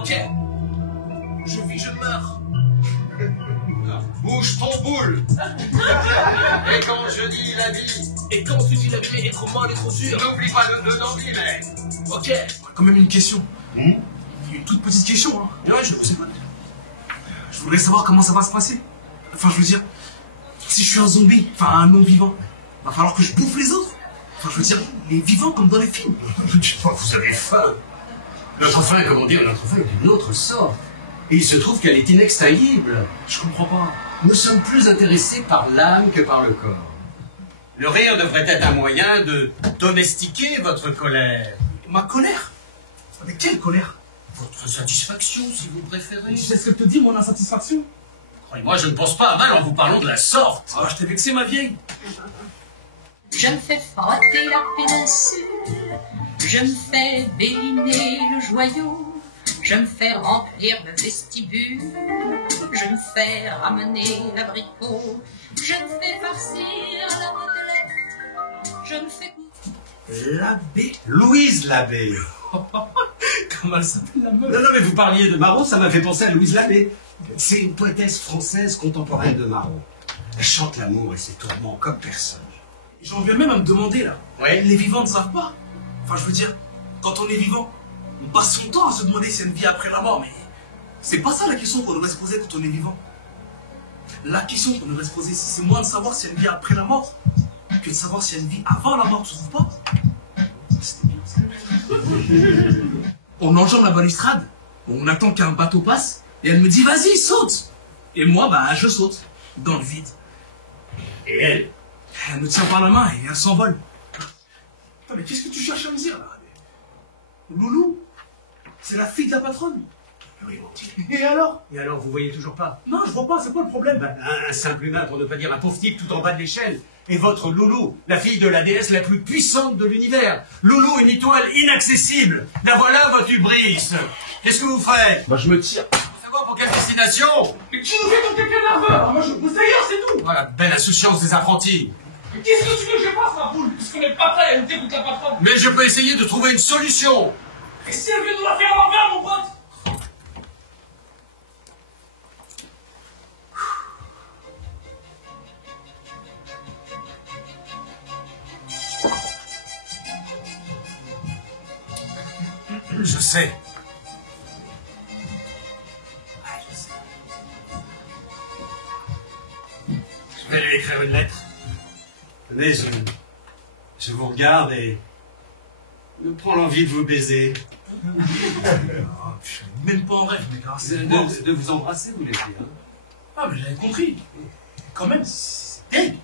Ok. Je vis, je meurs. Bouge ton boule. Et quand je dis la vie, Et quand tu dis la vie est trop molle et trop dure. n'oublie pas de l'envie, mais... Ok. Quand même une question. Une toute petite question, hein. Et ouais, je vous écoute. Je voudrais savoir comment ça va se passer. Enfin, je veux dire, si je suis un zombie, enfin un non-vivant, va falloir que je bouffe les autres. Enfin, je veux dire, les vivants comme dans les films. Vous avez faim. Notre faim, comment dire, notre faim est d'une autre sorte. Et il se trouve qu'elle est inextinguible. Je comprends pas. Nous sommes plus intéressés par l'âme que par le corps. Le rire devrait être un moyen de domestiquer votre colère. Ma colère? Mais quelle colère? Votre satisfaction, si vous préférez. Tu sais ce que te dit mon insatisfaction? Croyez-moi, je ne pense pas à mal en vous parlant de la sorte. Ah, je t'ai vexé, ma vieille. Je me fais frotter la péninsule, je me fais béliner le joyau, je me fais remplir le vestibule, je me fais ramener l'abricot, je me fais farcir la côtelette, je me fais... L'abbé Louise Labbé. Comment elle s'appelle la meuf? Non, mais vous parliez de Marot, ça m'a fait penser à Louise Labbé. C'est une poétesse française contemporaine de Marot. Elle chante l'amour et ses tourments comme personne. J'en viens même à me demander, là. Ouais. Les vivants ne savent pas. Enfin, je veux dire, quand on est vivant, on passe son temps à se demander s'il y a une vie après la mort, mais c'est pas ça la question qu'on devrait se poser quand on est vivant. La question qu'on devrait se poser, c'est moins de savoir s'il y a une vie après la mort que de savoir s'il y a une vie avant la mort, tu trouves pas? C'était bien ça. On enjambe la balustrade, on attend qu'un bateau passe, et elle me dit vas-y, saute. Et moi, bah, je saute, dans le vide. Et elle me tient par la main et elle s'envole. Putain, mais qu'est-ce que tu cherches à me dire là? Loulou, c'est la fille de la patronne. Oui, mon petit. Et alors? Et alors, vous voyez toujours pas? Non, je vois pas, c'est quoi le problème? Un simple humain, pour ne pas dire un pauvre type tout en bas de l'échelle. Et votre Loulou, la fille de la déesse la plus puissante de l'univers. Loulou, une étoile inaccessible. La voilà, votre hubris. Qu'est-ce que vous faites? Bah, je me tire. C'est bon, pour quelle destination? Mais tu nous fais ton quelqu'un nerveux. Alors moi, je pousse ailleurs, c'est tout. Voilà, belle insouciance des apprentis. Mais qu'est-ce que tu veux que je fasse, ma poule? Puisqu'on est pas prêt à lutter contre la patronne. Mais je peux essayer de trouver une solution. Et si elle veut nous la faire à l'envers, mon pote? Je sais. Ouais, je sais. Je vais lui écrire une lettre. Mais je vous regarde et je prends l'envie de vous baiser. Même pas en rêve, mais grâce De vous embrasser, vous voulez dire. Ah, mais j'avais compris. Quand même, c'est dingue.